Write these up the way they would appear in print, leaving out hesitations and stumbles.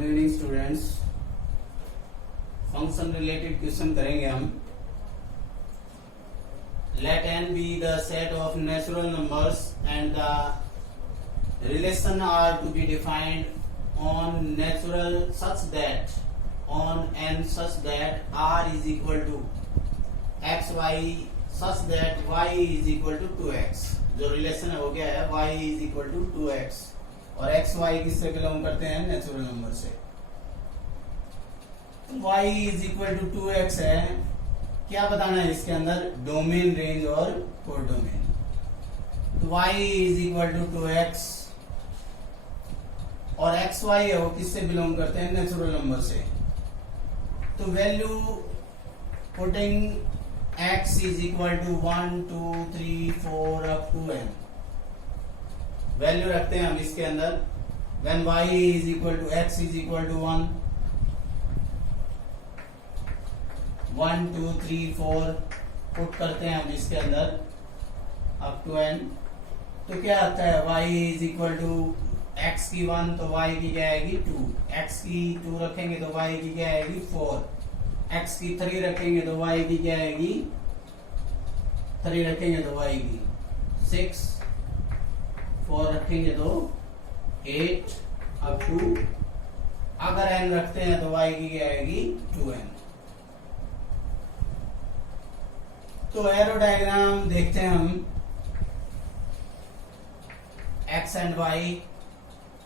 Good evening students. Function related question करेंगे हम। Let n be the set of natural numbers and the relation R to be defined on natural such that on n such that r is equal to x y such that y is equal to 2x। जो relation है वो क्या है? y is equal to 2x और x Y किससे belong करते हैं? Natural number से। तो y is equal to 2x है। क्या बताना है इसके अंदर? डोमेन, रेंज और कोडोमेन। तो y is equal to 2x और एक्स वाई है वो किससे बिलोंग करते हैं? नेचुरल नंबर से। तो value putting x is equal to 1 2 3 4 up to n। Value रखते हैं हम इसके अंदर। when y is equal to x is equal to 1 1 2 3 4 put करते हैं हम इसके अंदर अप टू n। तो क्या आता है? y is equal to x की 1 तो y की क्या आएगी? 2। x की 2 रखेंगे तो y की क्या आएगी? 4। x की 3 रखेंगे तो y की क्या आएगी? 3 रखेंगे तो y की 6। 4 रखेंगे तो 8 अप टू, अगर n रखते हैं तो y की क्या आएगी? 2n। तो एरो डायग्राम देखते हैं हम। x एंड y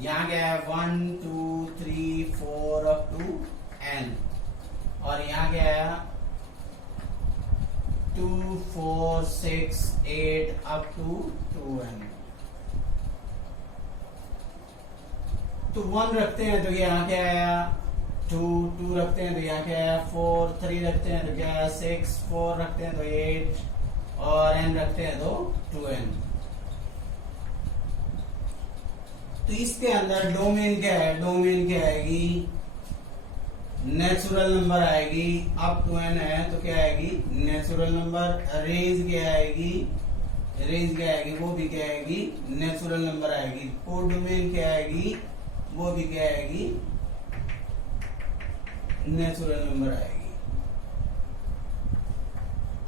यहां क्या है? 1 2 3 4 अप टू n और यहां क्या है? 2 4 6 8 अप टू 2n। तो 1 रखते हैं तो यहाँ क्या आया? 2 2 रखते हैं तो यहाँ क्या आया? 4 3 रखते हैं तो क्या आया? 6 4 रखते हैं तो 8 और n रखते हैं तो 2n। तो इसके अंदर डोमेन क्या है? डोमेन क्या आएगी? नेचुरल नंबर आएगी। अप टू n है तो क्या आएगी? Natural number. रेंज क्या आएगी? रेंज क्या आएगी? वो भी क्या आएगी? नेचुरल नंबर आएगी। कोडोमेन क्या आएगी? वो भी क्या आएगी? नेचुरल नंबर आएगी।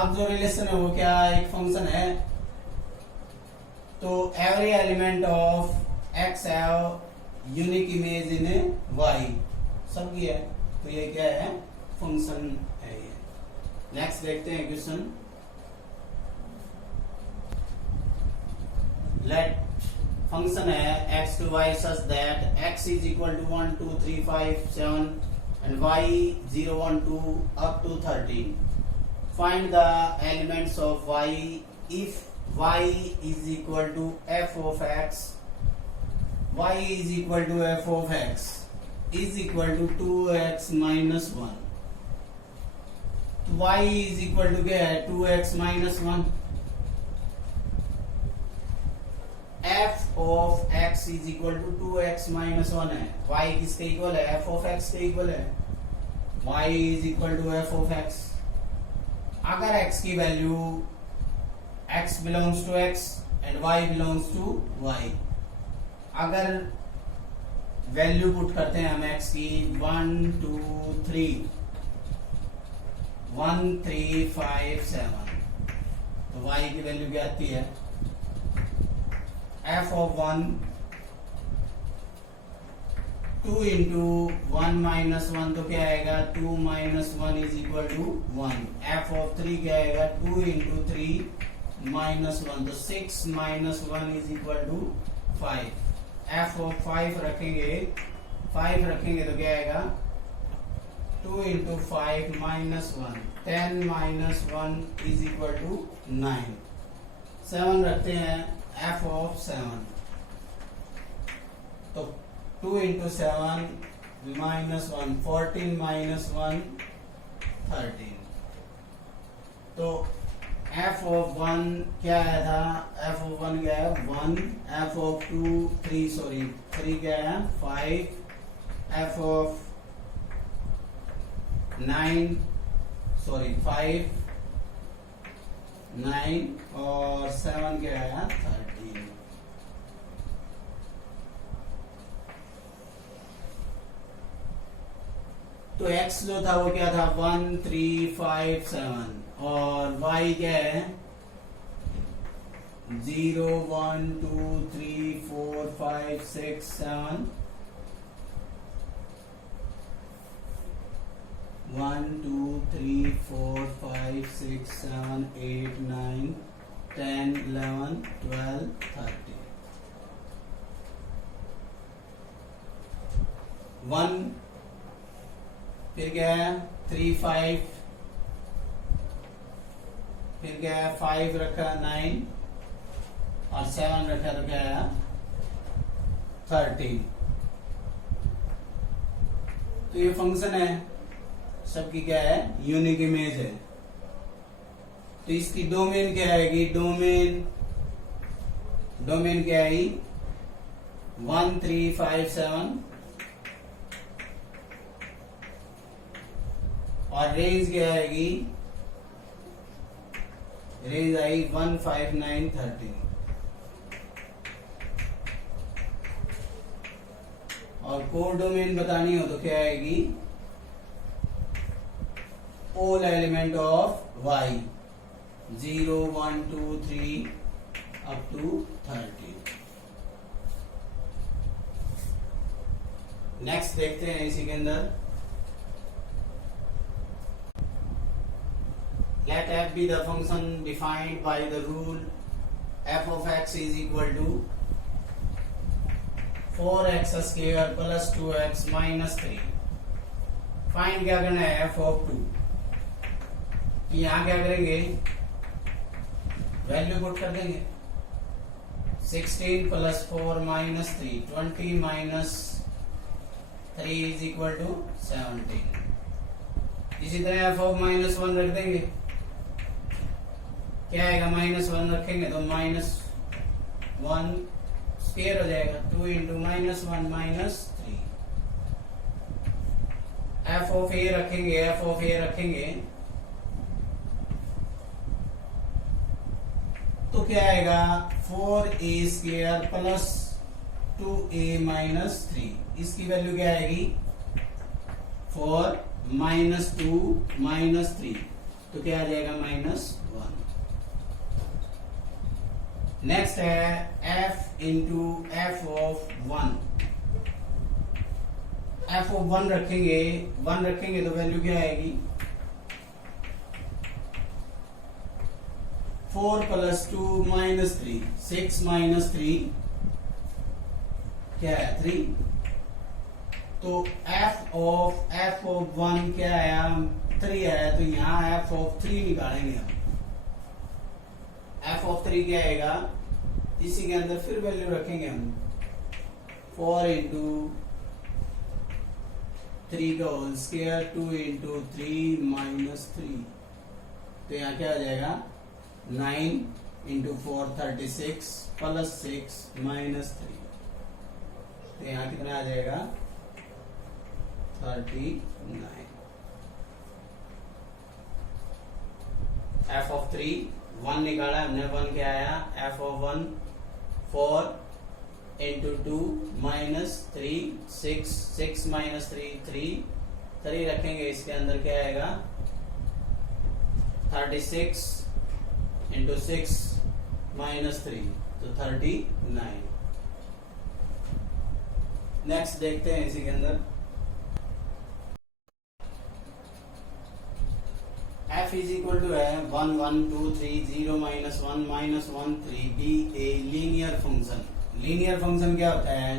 अब जो रिलेशन है वो क्या? एक फंक्शन है। तो every element of x have unique image in y, सबकी है। तो ये क्या है? फंक्शन है ये। नेक्स्ट देखते हैं क्वेश्चन। लेट फंक्शन है x to y such that x is equal to 1 2 3 5 7 and y 0 1 2 up to 13. Find the elements of y if y is equal to f of x. Y is equal to f of x is equal to 2x minus 1. y is equal to क्या है? 2x minus 1। f of x is equal to 2x minus 1 है। y किसके equal है? f of x के equal है। y is equal to f of x। अगर x की value x belongs to x and y belongs to y, अगर value put करते हैं हम x की 1 2 3 1 3 5 7 तो y की वैल्यू क्या आती है? f of 1 2 into 1 minus 1 तो क्या आएगा? 2 minus 1 is equal to 1। f of 3 क्या आएगा? 2 into 3 minus 1 तो 6 minus 1 is equal to 5। f of 5 रखेंगे तो क्या आएगा? 2 into 5 minus 1 10 minus 1 is equal to 9। 7 रखते हैं f of 7 तो 2 into 7 minus 1 14 minus 1 13। तो f of 1 क्या आया था? f of 1 क्या है? 1। f of 2 3 क्या है? 5। f of 5 9 और 7 क्या आया? 13। तो x जो था वो क्या था 1 3 5 7 और y क्या है 0 1 2 3 4 5 6 7 1 2 3 4 5 6 7 8 9 10 11 12 13 1 फिर क्या है 3 5 फिर क्या है 5 रखा 9 और 7 रखा तो क्या है 13। तो ये फंक्शन है सबकी क्या है यूनिक इमेज है। तो इसकी डोमेन क्या आएगी डोमेन क्या आएगी 1 3 5 7 और रेंज क्या आएगी रेंज आई 1 5 9 13 और कोड डोमेन बतानी हो तो क्या आएगी all element of y 0 1 2 3 up to 13। Next देखते हैं इसी के अंदर let f be the function defined by the rule f of x is equal to 4x square plus 2x minus 3। Find क्या करना है f of 2। यहां क्या करेंगे वैल्यू पुट कर देंगे 16 plus 4 minus 3 20 minus 3 is equal to 17। इसी तरह f of minus 1 रख देंगे क्या आएगा -1 रखेंगे तो -1 स्क्वायर हो जाएगा 2 इंटू -1 -3। f ऑफ a रखेंगे तो क्या आएगा 4a square plus 2a minus 3। इसकी वैल्यू क्या आएगी 4 -2 -3 तो क्या आ जाएगा -1। नेक्स्ट है f into f of 1। f of 1 रखेंगे तो वैल्यू क्या आएगी 4 + 2 -3 6 -3 क्या है 3। तो f ऑफ 1 क्या आया 3 आया तो यहाँ f ऑफ 3 निकालेंगे हम। f ऑफ 3 क्या आएगा इसी के अंदर फिर वैल्यू रखेंगे हम 4 इंटू 3 का होल स्क्वायर 2 इंटू 3 -3 तो यहाँ क्या आ जाएगा 9 इंटू 4 36 प्लस 6 -3 तो यहाँ कितना आ जाएगा 39। f ऑफ 3 1 निकाला हमने 1 क्या आया f ऑफ 1 4 इंटू 2 -3 6 6 -3 रखेंगे इसके अंदर क्या आएगा 36 इंटू 6 -3 तो 39। नेक्स्ट देखते हैं इसी के अंदर f इज इक्वल टू है 1 1 2 3 0 -1 -1 3 be a linear function. Linear function क्या होता है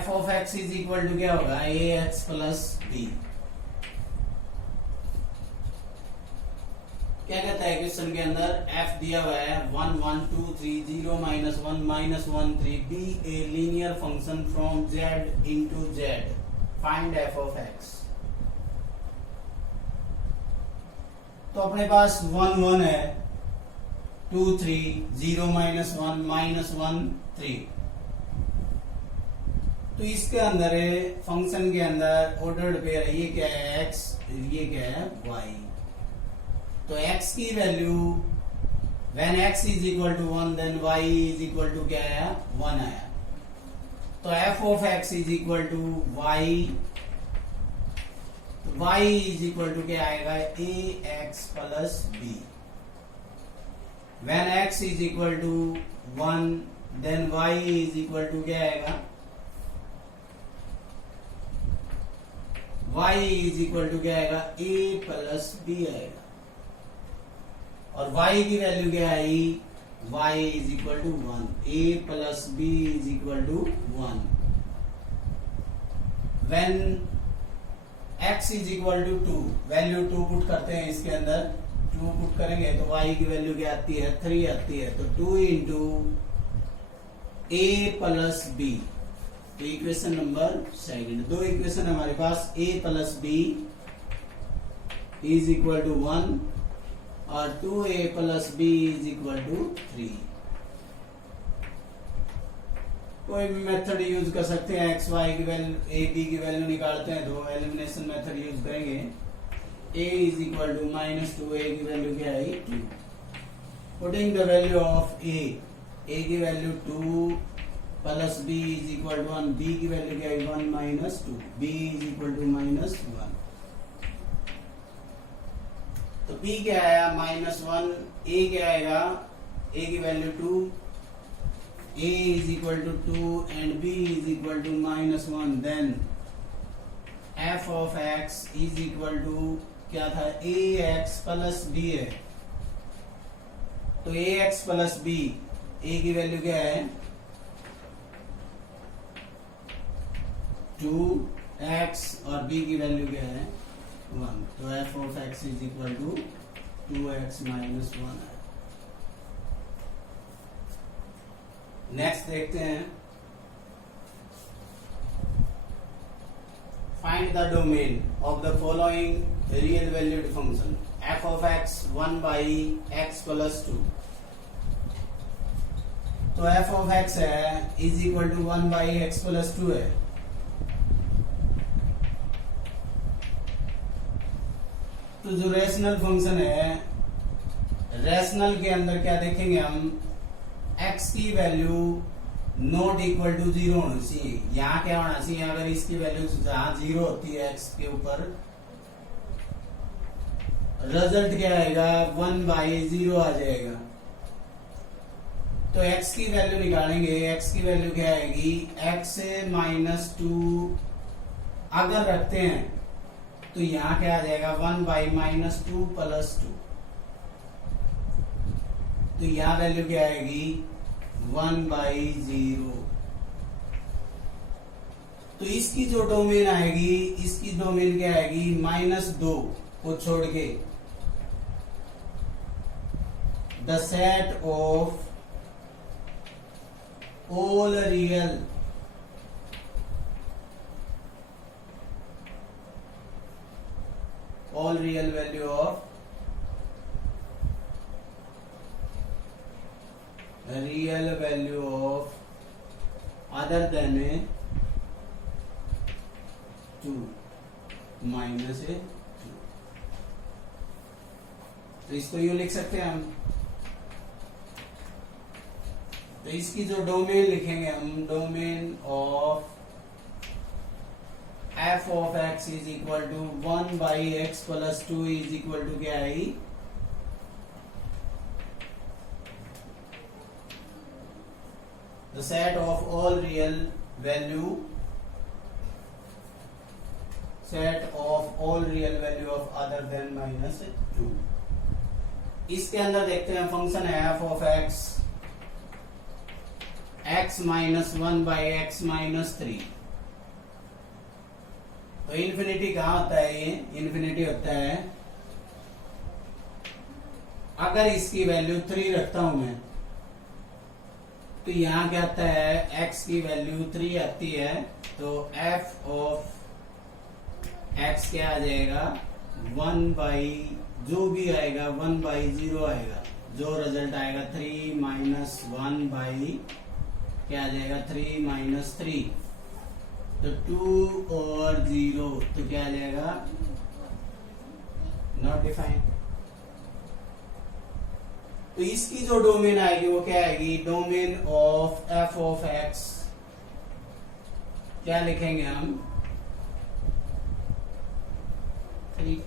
f of x is equal to क्या होगा ax प्लस b। क्या कहता है क्वेश्चन के अंदर f दिया हुआ है 1 1 2 3 0 -1 -1 3 be a linear function from z into z find f of x। तो अपने पास 1 1 है 2 3 0 -1 -1 3 तो इसके अंदर फंक्शन के अंदर ऑर्डर्ड पेयर है। ये क्या है x ये क्या है y। तो x की value when x is equal to 1 then y is equal to क्या आया 1 आया। तो f of x is equal to y is equal to क्या आएगा ax plus b। When x is equal to 1 then y is equal to क्या आएगा y is equal to क्या आएगा a प्लस b आएगा। और y की value क्या आई y is equal to 1 a plus b is equal to 1। When x is equal to 2 value 2 put करते हैं इसके अंदर 2 पुट करेंगे तो y की वैल्यू क्या आती है 3 आती है। तो 2 into a plus b equation number second. दो इक्वेशन हमारे पास a plus b is equal to 1 और 2a plus b is equal to 3। कोई भी मेथड यूज कर सकते हैं। एक्स वाई की वैल्यू a b की वैल्यू निकालते हैं तो एलिमिनेशन मेथड यूज करेंगे। a is equal to minus 2a की वैल्यू क्या आई 2। Putting the value of a की value 2 plus b is equal to 1 b की वैल्यू क्या आई 1 minus 2 b is equal to minus 1। तो b क्या आया -1 a क्या आएगा a की value 2 a is equal to 2 and b is equal to -1 then f of x is equal to क्या था ax प्लस b है। तो ax प्लस b a की वैल्यू क्या है 2x और b की वैल्यू क्या है 1। तो f of x is equal to 2x minus 1 है। नेक्स्ट देखते हैं find the domain of the following real valued function f of x 1 by x plus 2। तो f ऑफ x है is equal to 1 by x plus 2 है। तो जो rational function है rational के अंदर क्या देखेंगे हम x की वैल्यू नॉट इक्वल टू 0 होनी चाहिए। यहाँ क्या होना चाहिए अगर इसकी वैल्यू जहां 0 होती है x के ऊपर रिजल्ट क्या आएगा 1 बाई 0 आ जाएगा। तो x की वैल्यू निकालेंगे x की वैल्यू क्या आएगी x से -2 अगर रखते हैं तो यहाँ क्या आ जाएगा 1 बाई -2 प्लस 2। तो यहाँ वैल्यू क्या आएगी 1 बाई 0। तो इसकी जो डोमेन आएगी इसकी डोमेन क्या आएगी -2 को छोड़ के the set of all real value of real value of other than 2 minus 2। तो इसको यूं लिख सकते हैं हम। तो इसकी जो डोमेन लिखेंगे हम domain of f of x is equal to 1 by x plus 2 is equal to क्या आई the set of all real value of other than -2। इसके अंदर देखते हैं फंक्शन है f of x x minus 1 by x minus 3। तो infinity कहाँ होता है ये इन्फिनिटी होता है अगर इसकी वैल्यू 3 रखता हूं मैं तो यहाँ क्या आता है x की वैल्यू 3 आती है। तो f ऑफ x क्या आ जाएगा 1 बाई जो भी आएगा 1 बाई 0 आएगा। जो रिजल्ट आएगा 3 माइनस 1 बाई क्या आ जाएगा 3 माइनस 3। तो 2 और 0 तो क्या आ जाएगा नॉट डिफाइंड। तो इसकी जो डोमेन आएगी वो क्या आएगी, domain of f of x क्या लिखेंगे हम, 3,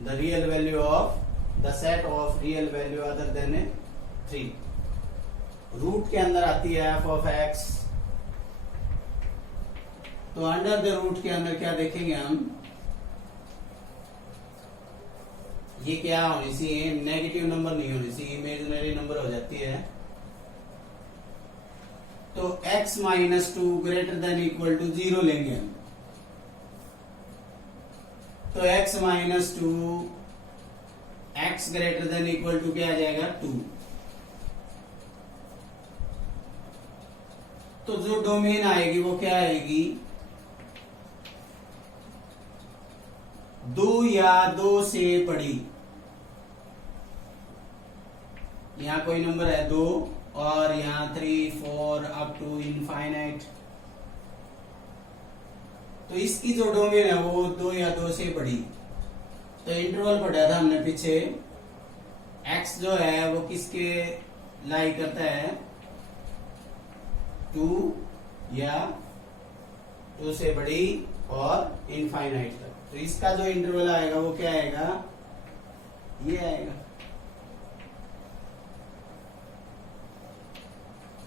the real value of the set of real value other than 3। Root के अंदर आती है एफ ऑफ एक्स, तो अंडर द रूट के अंदर क्या देखेंगे हम, ये क्या होनी चाहिए, नेगेटिव नंबर नहीं होनी चाहिए, इमेजिनरी नंबर हो जाती है। तो x minus 2 greater than equal to 0 लेंगे हम। तो x minus 2 x greater than equal to क्या आ जाएगा, 2। तो जो डोमेन आएगी वो क्या आएगी, 2 या 2 से बड़ी। यहां कोई नंबर है 2 और यहां 3, 4 अप टू इनफाइनाइट। तो इसकी जो डोमेन है वो 2 या 2 से बड़ी। तो इंटरवल पढ़ा था हमने पीछे, x जो है वो किसके लाई करता है, 2 या 2 से बड़ी और इनफाइनाइट तक। तो इसका जो इंटरवल आएगा वो क्या आएगा, ये आएगा।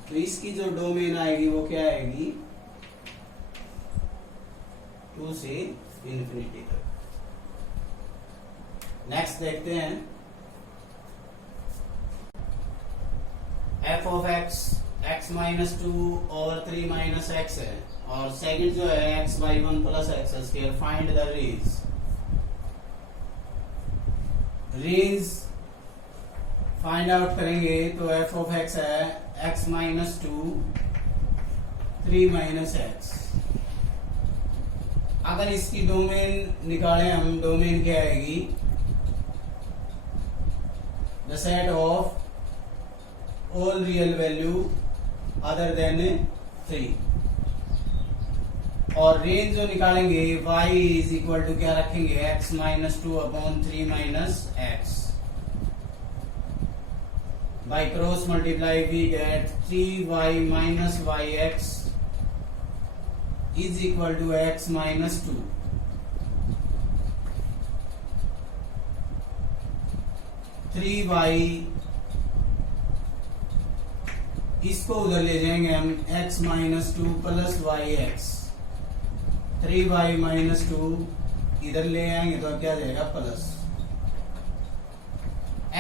तो इसकी जो डोमेन आएगी वो क्या आएगी, 2 से इन्फिनिटी तक। नेक्स्ट देखते हैं, F of x x minus 2 over 3 minus x है, और सेकंड जो है x by 1 plus x square. Find the range. Range find out करेंगे तो f ऑफ x है x माइनस 2 3 माइनस एक्स। अगर इसकी डोमेन निकालें हम, डोमेन क्या आएगी, the set of all real value other than 3। और रेंज जो निकालेंगे y इज इक्वल टू क्या रखेंगे, x minus 2 upon 3 minus x. By cross multiply we get 3y minus yx is equal to x minus 2। Three y, इसको उधर ले जाएंगे हम, x minus 2 plus y x. 3y minus 2 इधर ले आएंगे तो क्या आ जाएगा, प्लस।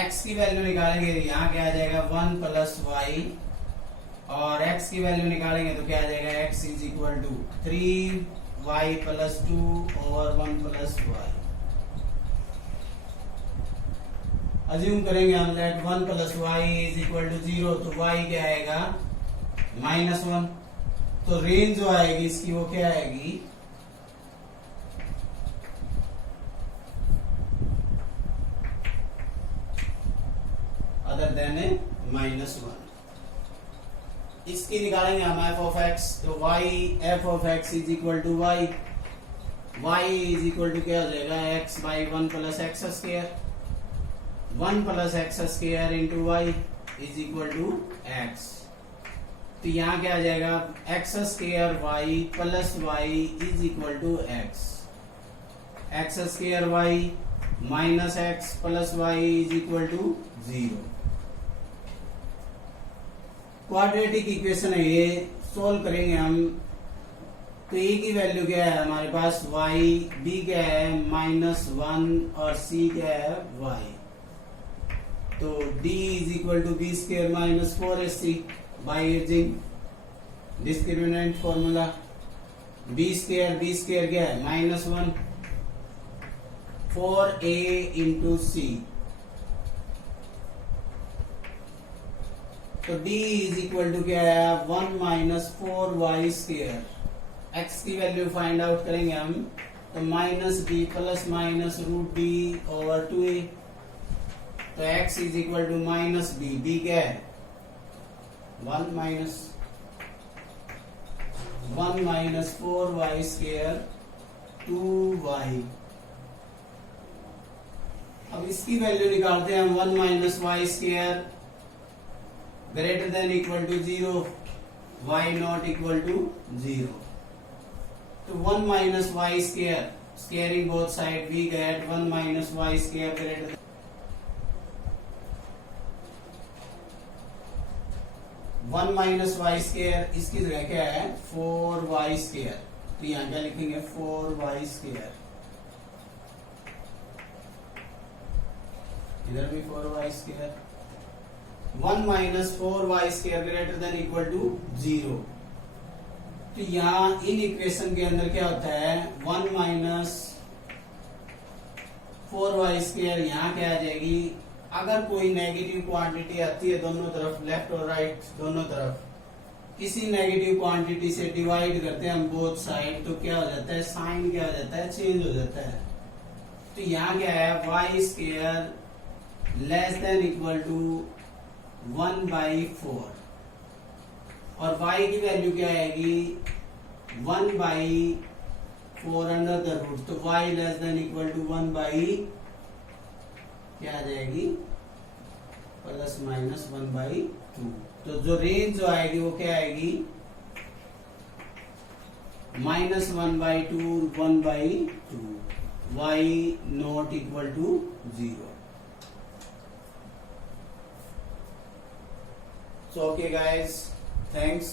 x की वैल्यू निकालेंगे, यहाँ क्या आ जाएगा 1 प्लस वाई, और x की वैल्यू निकालेंगे तो क्या आ जाएगा, x is equal to 3y plus 2 और 1 प्लस वाई। अज्यूम करेंगे हम let 1 plus y is equal to 0, तो y क्या आएगा, -1। तो रेंज जो आएगी इसकी वो क्या आएगी, अदर देन -1। इसकी निकालेंगे हम f ऑफ x, तो y f of x is equal to y is equal to क्या हो जाएगा, x by 1 plus x square. 1 plus x square into y is equal to x. तो यहाँ क्या आ जाएगा, x square y plus y is equal to x. X square y minus x plus y is equal to 0। Quadratic equation है ये, solve करेंगे हम। तो ए की वैल्यू क्या है हमारे पास, y, b क्या है -1 और c क्या है y। तो d is equal to b square minus 4ac by using discriminant formula. b square क्या है -1 4a इंटू c। तो d इज इक्वल टू क्या है 1 माइनस 4y स्क्र। x की वैल्यू फाइंड आउट करेंगे हम, तो -b plus minus root b over 2a। तो x is equal to -b, b क्या है 1 माइनस 4y स्क्वायर 2y। अब अब इसकी वैल्यू निकालते हैं हम 1 minus y square greater than equal to 0, y not equal to 0. तो 1 minus y square, squaring both side we get 1 minus y square greater 1 minus y square, इसकी जगह क्या है 4y स्क्र. तो यहाँ क्या लिखेंगे 4y स्क्र, इधर भी 4y square. 1 minus 4y square greater than equal to 0. तो यहाँ इन इक्वेशन के अंदर क्या होता है 1 माइनस 4y स्क्र, यहाँ क्या आ जाएगी, अगर कोई नेगेटिव क्वांटिटी आती है दोनों तरफ, लेफ्ट और राइट दोनों तरफ, किसी नेगेटिव क्वांटिटी से डिवाइड करते हैं हम बोथ साइड, तो क्या हो जाता है साइन क्या हो जाता है चेंज हो जाता है. तो यहाँ क्या है y square less than equal to 1/4 और y की वैल्यू क्या आएगी 1/4 अंडर द रूट. तो y less than equal to 1 क्या आ जाएगी प्लस माइनस 1/2. तो जो रेंज जो आएगी वो क्या आएगी -1/2 1/2, y not equal to 0. So okay guys, thanks.